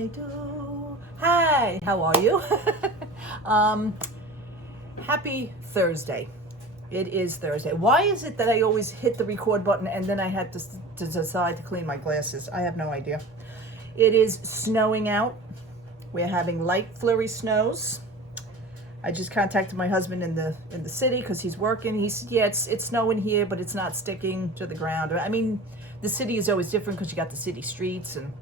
I do? Hi, how are you? Happy Thursday. It is Thursday. Why is it that I always hit the record button and then I had to decide to clean my glasses? I have no idea. It is snowing out. We're having light flurry snows. I just contacted my husband in the city because he's working. He said, yeah, it's snowing here, but it's not sticking to the ground. I mean, the city is always different because you got the city streets, and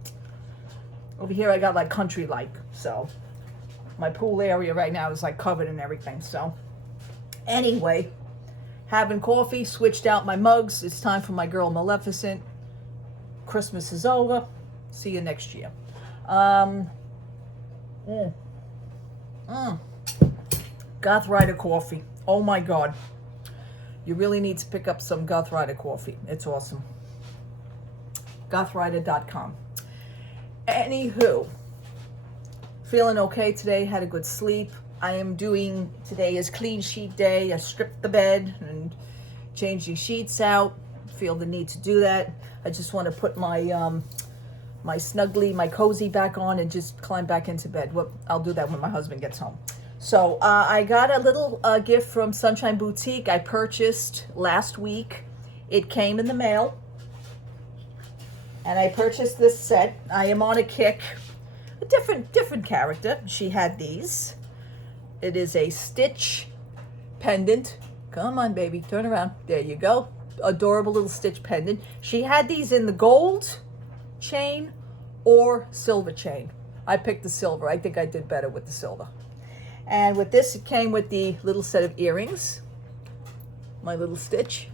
over here I got like country-like. So my pool area right now is like covered in everything. So anyway, having coffee, switched out my mugs. It's time for my girl Maleficent. Christmas is over. See you next year. Goth Rider coffee. Oh my God. You really need to pick up some Goth Rider coffee. It's awesome. GothRider.com. Anywho, feeling okay today. Had a good sleep. I am doing, today is clean sheet day. I stripped the bed and changing sheets out. Feel the need to do that. I just want to put my my snuggly, my cozy back on and just climb back into bed. Well, I'll do that when my husband gets home. So I got a little gift from Sunshine Boutique. I purchased last week. It came in the mail. And I purchased this set. I am on a kick. A different character. She had these. It is a Stitch pendant. Come on, baby. Turn around. There you go. Adorable little Stitch pendant. She had these in the gold chain or silver chain. I picked the silver. I think I did better with the silver. And with this, it came with the little set of earrings. My little Stitch.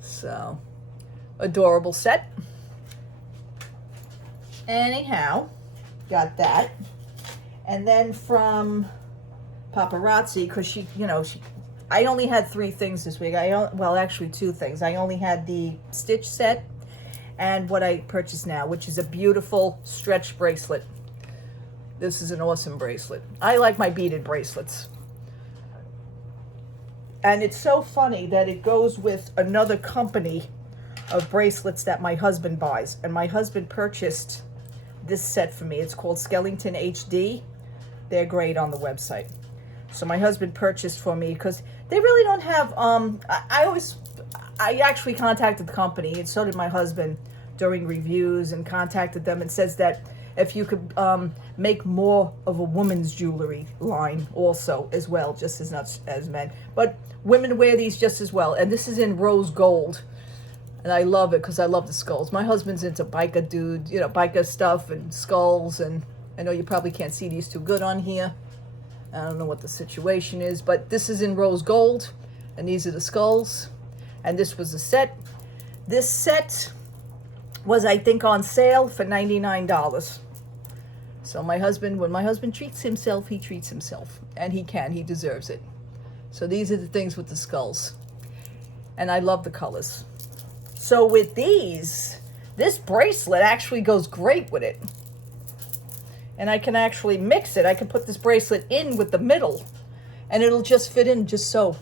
So, adorable set. Anyhow, got that. And then from Paparazzi, because I only had 3 things this week. Well, actually 2 things. I only had the Stitch set and what I purchased now, which is a beautiful stretch bracelet. This is an awesome bracelet. I like my beaded bracelets. And it's so funny that it goes with another company of bracelets that my husband buys. And my husband purchased this set for me. It's called Skellington HD. They're great on the website. So my husband purchased for me because they really don't have, I actually contacted the company, and so did my husband during reviews, and contacted them and says that if you could make more of a woman's jewelry line also as well, just as much as men. But women wear these just as well. And this is in rose gold. And I love it because I love the skulls. My husband's into biker biker stuff and skulls. And I know you probably can't see these too good on here. I don't know what the situation is. But this is in rose gold. And these are the skulls. And this was the set. This set was, I think, on sale for $99. So when my husband treats himself, he treats himself. And he deserves it. So these are the things with the skulls. And I love the colors. So with these, this bracelet actually goes great with it. And I can actually mix it. I can put this bracelet in with the middle. And it'll just fit in just so.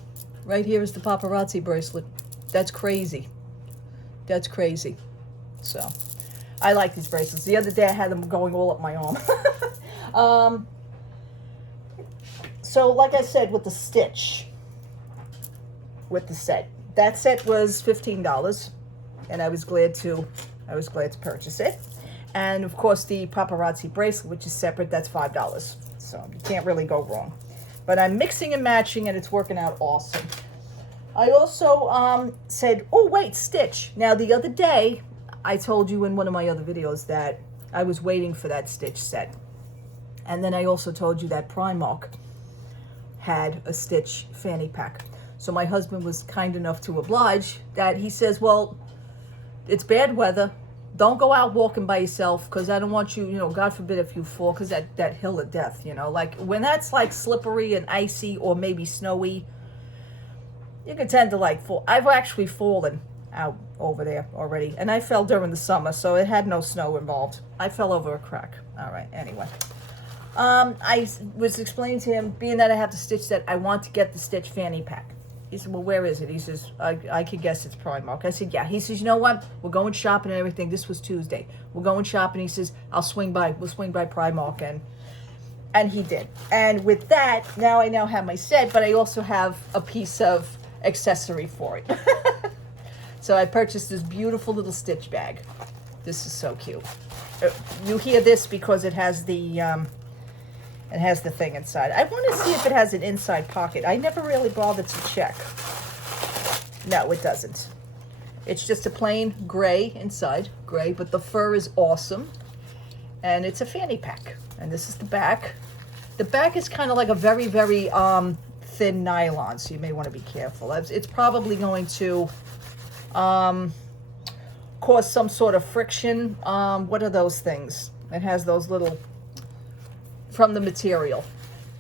Right here is the Paparazzi bracelet. That's crazy. That's crazy. So I like these bracelets. The other day I had them going all up my arm. So like I said, with the Stitch, with the set, that set was $15, and I was glad to purchase it. And of course the Paparazzi bracelet, which is separate, that's $5. So you can't really go wrong. But I'm mixing and matching, and it's working out awesome. I also said, oh wait, Stitch. Now the other day, I told you in one of my other videos that I was waiting for that Stitch set. And then I also told you that Primark had a Stitch fanny pack. So my husband was kind enough to oblige that he says, well, it's bad weather. Don't go out walking by yourself because I don't want you, God forbid if you fall, because that hill of death, like when that's like slippery and icy or maybe snowy, you can tend to fall. I've actually fallen out over there already, and I fell during the summer, so it had no snow involved. I fell over a crack. All right, anyway. I was explaining to him, being that I have the Stitch set, I want to get the Stitch fanny pack. He said, well, where is it? He says, I could guess it's Primark. I said, yeah. He says, you know what? We're going shopping and everything. This was Tuesday. We're going shopping. He says, we'll swing by Primark. And he did. And with that, now I now have my set, but I also have a piece of accessory for it. So I purchased this beautiful little Stitch bag. This is so cute. You hear this because it has the thing inside. I want to see if it has an inside pocket. I never really bothered to check. No, it doesn't. It's just a plain gray inside, gray, but the fur is awesome. And it's a fanny pack. And this is the back. The back is kind of like a very, very thin nylon, so you may want to be careful. It's probably going to cause some sort of friction. What are those things? It has those little, from the material.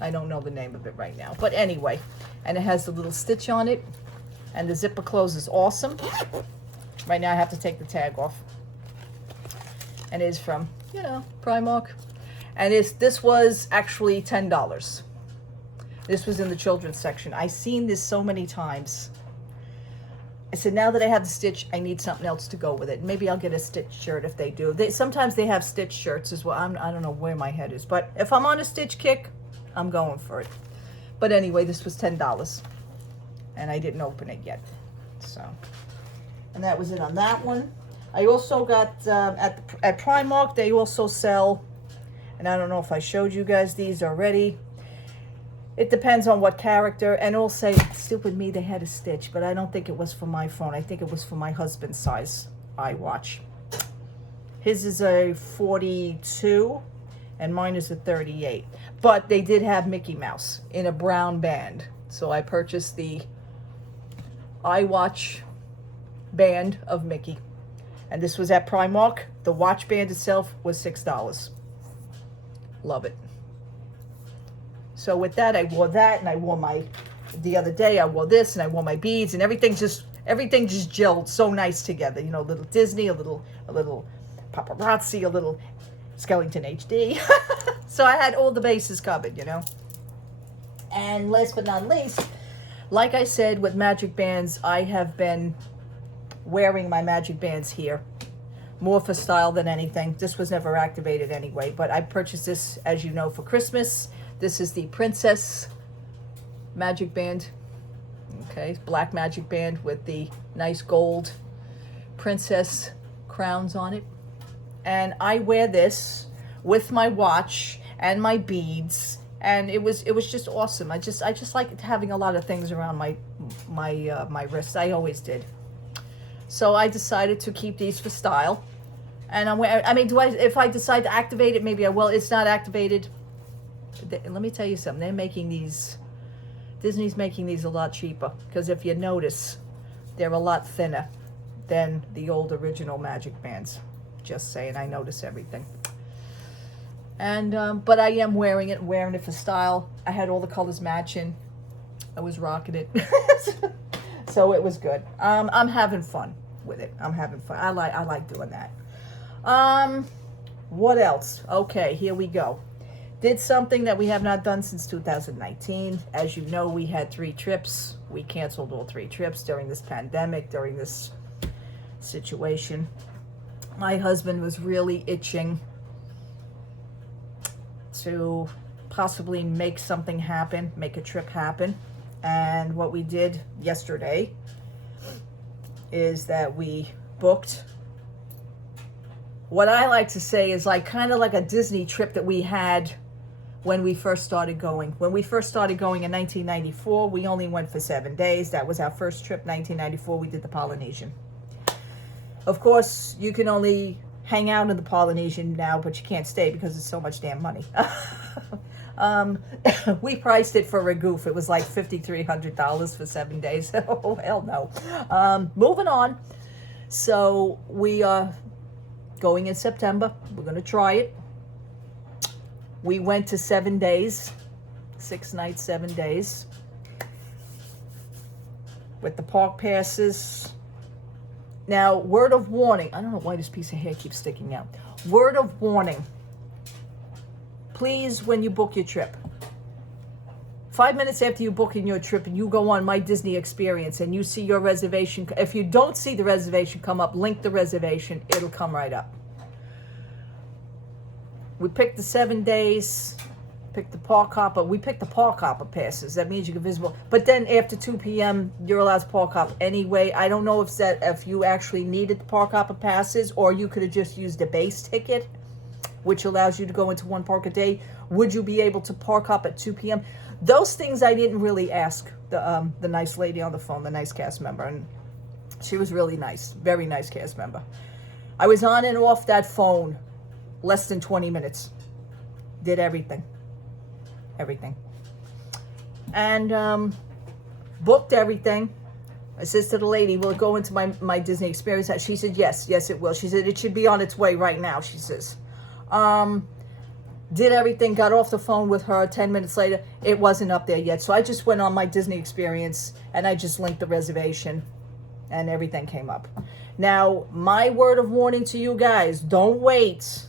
I don't know the name of it right now. But anyway, and it has the little stitch on it. And the zipper close is awesome. Right now I have to take the tag off. And it is from, you know, Primark. And this was actually $10. This was in the children's section. I've seen this so many times. I said, now that I have the stitch, I need something else to go with it. Maybe I'll get a stitch shirt if they do. Sometimes they have stitch shirts as well. I don't know where my head is. But if I'm on a stitch kick, I'm going for it. But anyway, this was $10. And I didn't open it yet. So, and that was it on that one. I also got, at Primark, they also sell, and I don't know if I showed you guys these already. It depends on what character, and it'll say, stupid me, they had a stitch, but I don't think it was for my phone. I think it was for my husband's size iWatch. His is a 42, and mine is a 38. But they did have Mickey Mouse in a brown band. So I purchased the iWatch band of Mickey. And this was at Primark. The watch band itself was $6. Love it. So with that, I wore that, and I wore the other day, I wore this, and I wore my beads, and everything just gelled so nice together. You know, a little Disney, a little Paparazzi, a little Skellington HD. So I had all the bases covered, you know. And last but not least, like I said, with magic bands, I have been wearing my magic bands here. More for style than anything. This was never activated anyway, but I purchased this, as you know, for Christmas. This is the Princess magic band. Okay, black magic band with the nice gold princess crowns on it. And I wear this with my watch and my beads, and it was just awesome. I just like having a lot of things around my wrists. I always did. So I decided to keep these for style. And I mean, if I decide to activate it, maybe I will. It's not activated. Let me tell you something. They're making these, Disney's making these a lot cheaper. Because if you notice, they're a lot thinner than the old original magic bands. Just saying, I notice everything. And, but I am wearing it for style. I had all the colors matching. I was rocking it. So it was good. I'm having fun with it. I'm having fun. I like doing that. What else? Okay, here we go. Did something that we have not done since 2019. As you know, we had 3 trips. We canceled all 3 trips during this pandemic, during this situation. My husband was really itching to possibly make something happen, make a trip happen. And what we did yesterday is that we booked what I like to say is kind of like a Disney trip that we had when we first started going. When we first started going in 1994, we only went for 7 days. That was our first trip, 1994. We did the Polynesian. Of course, you can only hang out in the Polynesian now, but you can't stay because it's so much damn money. We priced it for a goof. It was like $5,300 for 7 days. Oh, hell no. Moving on. So we are going in September. We're going to try it. We went to 7 days, 6 nights, 7 days, with the park passes. Now, word of warning. I don't know why this piece of hair keeps sticking out. Word of warning. Please, when you book your trip, 5 minutes after you book in your trip and you go on My Disney Experience and you see your reservation, if you don't see the reservation come up, link the reservation, it'll come right up. We picked the 7 days, picked the park hopper. We picked the park hopper passes. That means you can visible. But then after 2 p.m., you're allowed to park hop anyway. I don't know if you actually needed the park hopper passes or you could have just used a base ticket, which allows you to go into one park a day. Would you be able to park hop at 2 p.m.? Those things I didn't really ask the nice lady on the phone, the nice cast member, and she was really nice, very nice cast member. I was on and off that phone less than 20 minutes. Did everything. And booked everything. I says to the lady, will it go into my Disney Experience? She said, yes, it will. She said, it should be on its way right now, she says. Did everything, got off the phone with her. 10 minutes later, it wasn't up there yet. So I just went on My Disney Experience and I just linked the reservation and everything came up. Now, my word of warning to you guys, don't wait.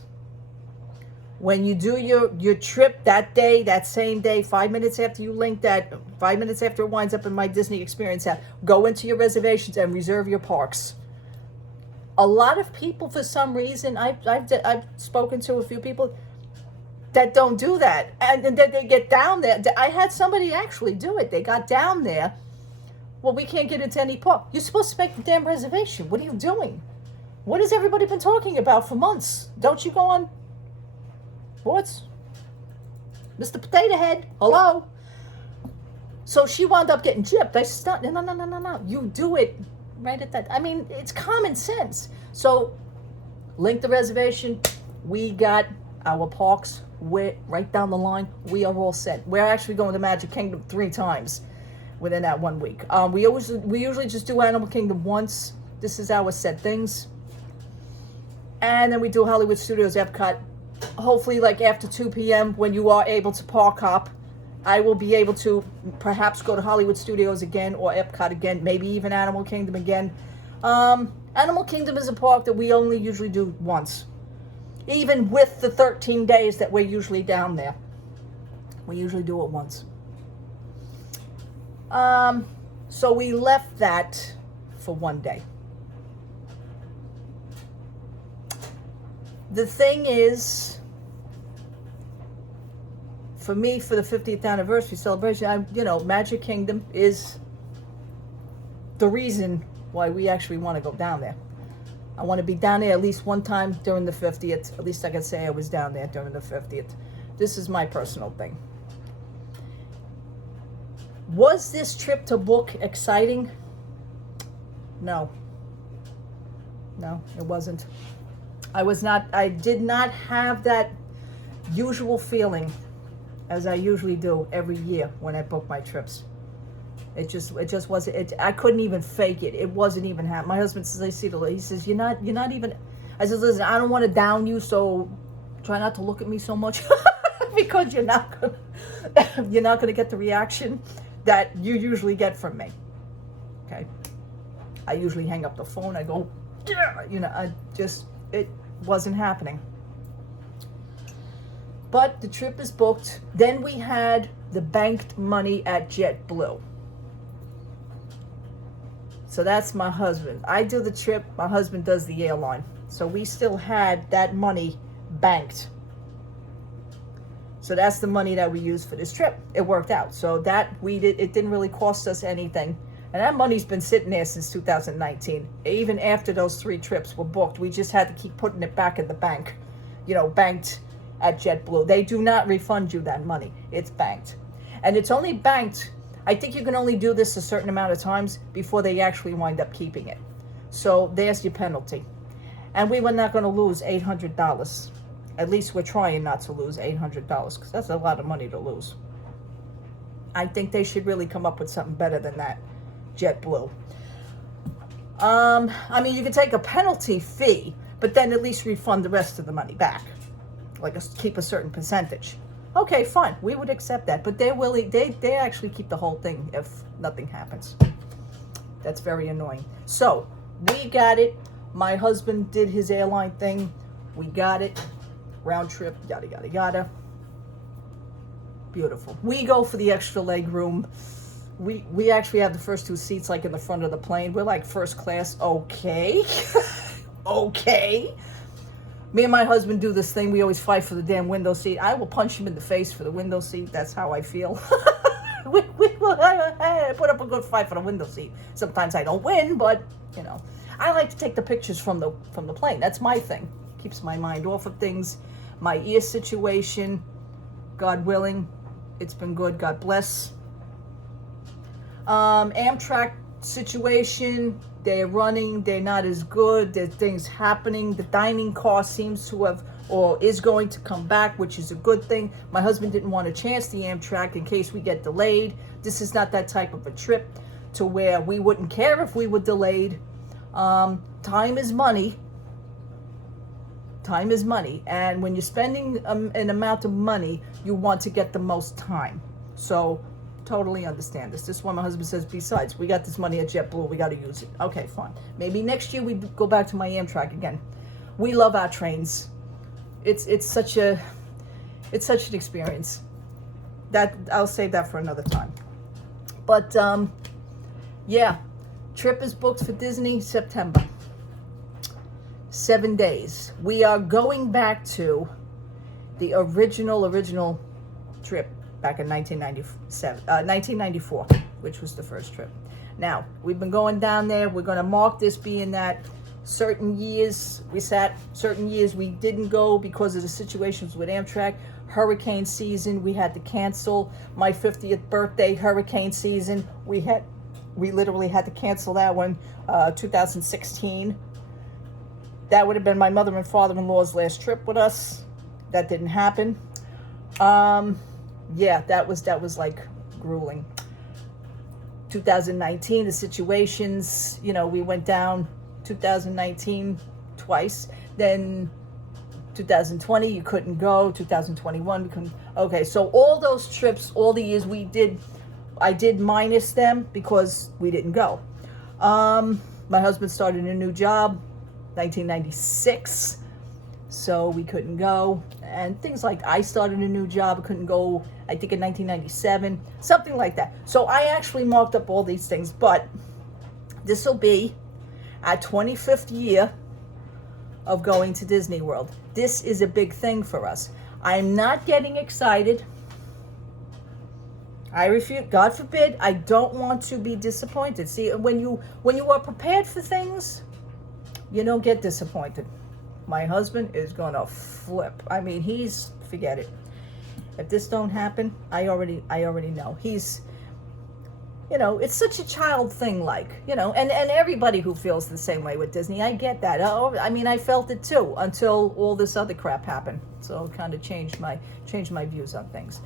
When you do your trip that day, that same day, 5 minutes after you link that, 5 minutes after it winds up in My Disney Experience app, go into your reservations and reserve your parks. A lot of people, for some reason, I've spoken to a few people that don't do that. And then they get down there. I had somebody actually do it. They got down there. Well, we can't get into any park. You're supposed to make the damn reservation. What are you doing? What has everybody been talking about for months? Don't you go on boards? Mr. Potato Head, hello? So she wound up getting gypped. I said, no. You do it right at that. I mean, it's common sense. So, link the reservation. We got our parks. We're right down the line. We are all set. We're actually going to Magic Kingdom 3 times within that 1 week. We usually just do Animal Kingdom once. This is our set things. And then we do Hollywood Studios, Epcot. Hopefully, like after 2 p.m. when you are able to park hop, I will be able to perhaps go to Hollywood Studios again or Epcot again, maybe even Animal Kingdom again. Animal Kingdom is a park that we only usually do once. Even with the 13 days that we're usually down there. We usually do it once. So we left that for 1 day. The thing is, for me, for the 50th anniversary celebration, Magic Kingdom is the reason why we actually want to go down there. I want to be down there at least one time during the 50th. At least I can say I was down there during the 50th. This is my personal thing. Was this trip to book exciting? No. No, it wasn't. I did not have that usual feeling as I usually do every year when I book my trips. It just wasn't. I couldn't even fake it. It wasn't even happening. My husband says, he says, you're not even. I said, listen, I don't want to down you, so try not to look at me so much because you're not gonna get the reaction that you usually get from me. Okay. I usually hang up the phone. I go, it wasn't happening. But the trip is booked. Then we had the banked money at JetBlue. So that's my husband. I do the trip. My husband does the airline. So we still had that money banked. So that's the money that we used for this trip. It worked out. So that it didn't really cost us anything. And that money's been sitting there since 2019. Even after those 3 trips were booked, we just had to keep putting it back in the bank. Banked at JetBlue. They do not refund you that money. It's banked. And it's only banked, I think you can only do this a certain amount of times before they actually wind up keeping it. So there's your penalty. And we were not going to lose $800. At least we're trying not to lose $800 because that's a lot of money to lose. I think they should really come up with something better than that, JetBlue. I mean, you can take a penalty fee, but then at least refund the rest of the money back. Keep a certain percentage. Okay, fine. We would accept that. But they actually keep the whole thing if nothing happens. That's very annoying. So, we got it. My husband did his airline thing. We got it. Round trip, yada, yada, yada. beautiful. We go for the extra leg room. We actually have the first two seats like in the front of the plane. We're like first class. Okay. Okay. Me and my husband do this thing. We always fight for the damn window seat. I will punch him in the face for the window seat. That's how I feel. we put up a good fight for the window seat. Sometimes I don't win, but you know, I like to take the pictures from the plane. That's my thing. Keeps my mind off of things. My ear situation, God willing, it's been good. God bless. Amtrak situation, they're running, they're not as good, there's things happening. The dining car seems to have, or is going to come back, which is a good thing. My husband didn't want to chance the Amtrak in case we get delayed. This is not that type of a trip to where we wouldn't care if we were delayed. Time is money. Time is money, and when you're spending an amount of money, you want to get the most time. So totally understand this. This is why my husband says, besides, we got this money at JetBlue, we got to use it. Okay, fine. Maybe next year we go back to my Amtrak again. We love our trains. It's such an experience. That I'll save that for another time. But yeah, trip is booked for Disney September. 7 days. We are going back to the original trip back in 1994, which was the first trip. Now, we've been going down there. We're going to mark this being that certain years we sat, certain years we didn't go because of the situations with Amtrak. Hurricane season, we had to cancel. My 50th birthday, hurricane season, we literally had to cancel that one, 2016. That would have been my mother and father-in-law's last trip with us. That didn't happen. Yeah, that was like grueling. 2019, the situations, you know, we went down 2019 twice. Then 2020, you couldn't go. 2021, we couldn't. Okay, so all those trips, all the years we did, I did minus them because we didn't go. My husband started a new job, 1996. So we couldn't go, and things like I started a new job, I couldn't go, I think in 1997, something like that. So I actually marked up all these things, but this will be our 25th year of going to Disney World. This is a big thing for us. I'm not getting excited. I refuse, God forbid, I don't want to be disappointed. See, when you are prepared for things, you don't get disappointed. My husband is gonna flip. I mean, forget it. If this don't happen, I already know. He's, you know, it's such a child thing, like, you know, and everybody who feels the same way with Disney, I get that. I mean, I felt it too until all this other crap happened. So it kind of changed my views on things.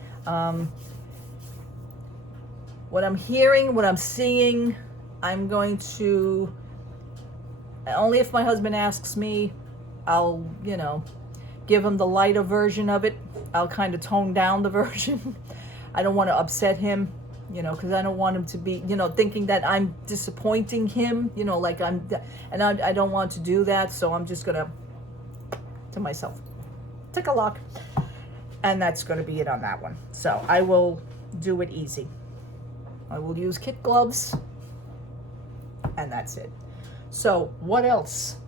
What I'm hearing, what I'm seeing, I'm going to, only if my husband asks me, I'll, you know, give him the lighter version of it. I'll kind of tone down the version. I don't want to upset him, you know, because I don't want him to be, you know, thinking that I'm disappointing him, you know, like I don't want to do that. So I'm just going to myself, take a look. And that's going to be it on that one. So I will do it easy. I will use kid gloves. And that's it. So what else?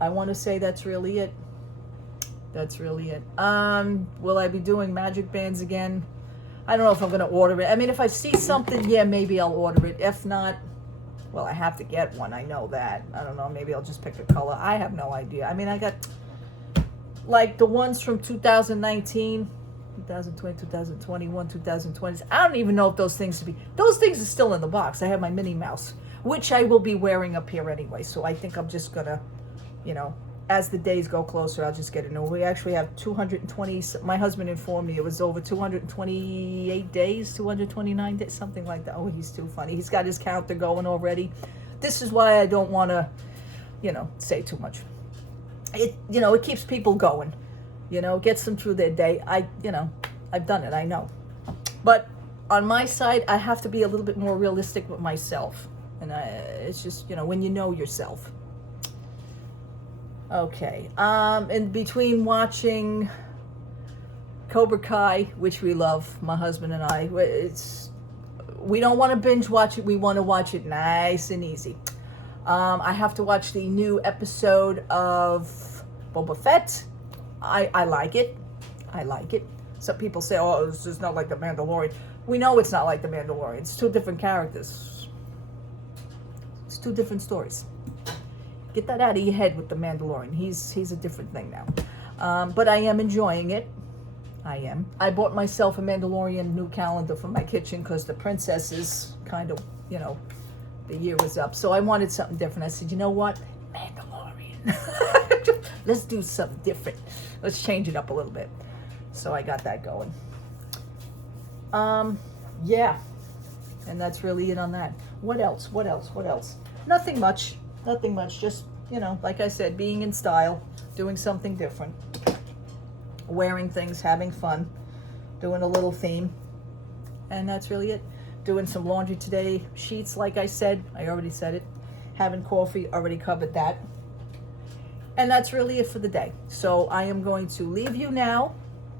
I want to say that's really it. Will I be doing magic bands again? I don't know if I'm going to order it. I mean, if I see something, yeah, maybe I'll order it. If not, well, I have to get one. I know that. I don't know. Maybe I'll just pick a color. I have no idea. I mean, I got like the ones from 2019, 2020, 2021, 2020. I don't even know if those things are still in the box. I have my Minnie Mouse, which I will be wearing up here anyway. So I think I'm just gonna, you know, as the days go closer, I'll just get it. We actually have 220. My husband informed me it was over 228 days, 229 days, something like that. Oh, he's too funny. He's got his counter going already. This is why I don't want to, you know, say too much. It keeps people going. You know, gets them through their day. I've done it, I know. But on my side, I have to be a little bit more realistic with myself. And it's just, you know, when you know yourself. Okay. In between watching Cobra Kai, which we love, my husband and I, we don't want to binge watch it. We want to watch it nice and easy. I have to watch the new episode of Boba Fett. I like it. I like it. Some people say, oh, this is not like The Mandalorian. We know it's not like The Mandalorian. It's two different characters. It's two different stories. Get that out of your head with The Mandalorian. He's a different thing now. But I am enjoying it. I am. I bought myself a Mandalorian new calendar for my kitchen because the princesses kind of, the year was up. So I wanted something different. I said, you know what? Mandalorian. Let's do something different. Let's change it up a little bit. So I got that going. Yeah. And that's really it on that. What else? Nothing much. Just, like I said, being in style, doing something different. Wearing things, having fun, doing a little theme. And that's really it. Doing some laundry today. Sheets, like I said. I already said it. Having coffee, already covered that. And that's really it for the day. So I am going to leave you now.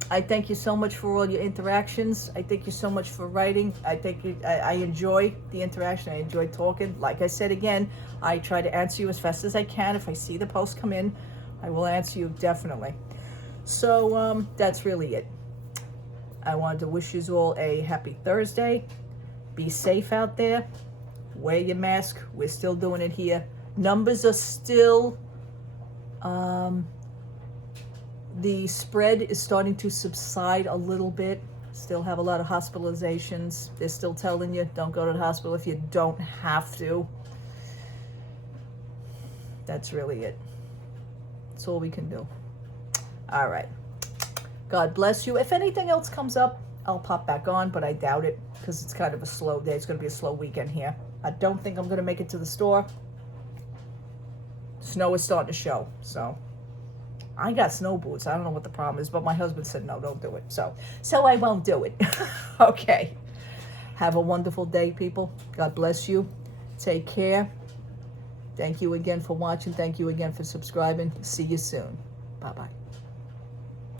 I thank you so much for all your interactions. I thank you so much for writing. I enjoy the interaction. I enjoy talking. Like I said again, I try to answer you as fast as I can. If I see the post come in, I will answer you definitely. So that's really it. I wanted to wish you all a happy Thursday. Be safe out there. Wear your mask. We're still doing it here. Numbers are still... the spread is starting to subside a little bit. Still have a lot of hospitalizations. They're still telling you, don't go to the hospital if you don't have to. That's really it. That's all we can do. All right. God bless you. If anything else comes up, I'll pop back on, but I doubt it because it's kind of a slow day. It's going to be a slow weekend here. I don't think I'm going to make it to the store. Snow is starting to show, so I got snow boots. I don't know what the problem is, but my husband said, no, don't do it. So I won't do it. Okay. Have a wonderful day, people. God bless you. Take care. Thank you again for watching. Thank you again for subscribing. See you soon. Bye-bye.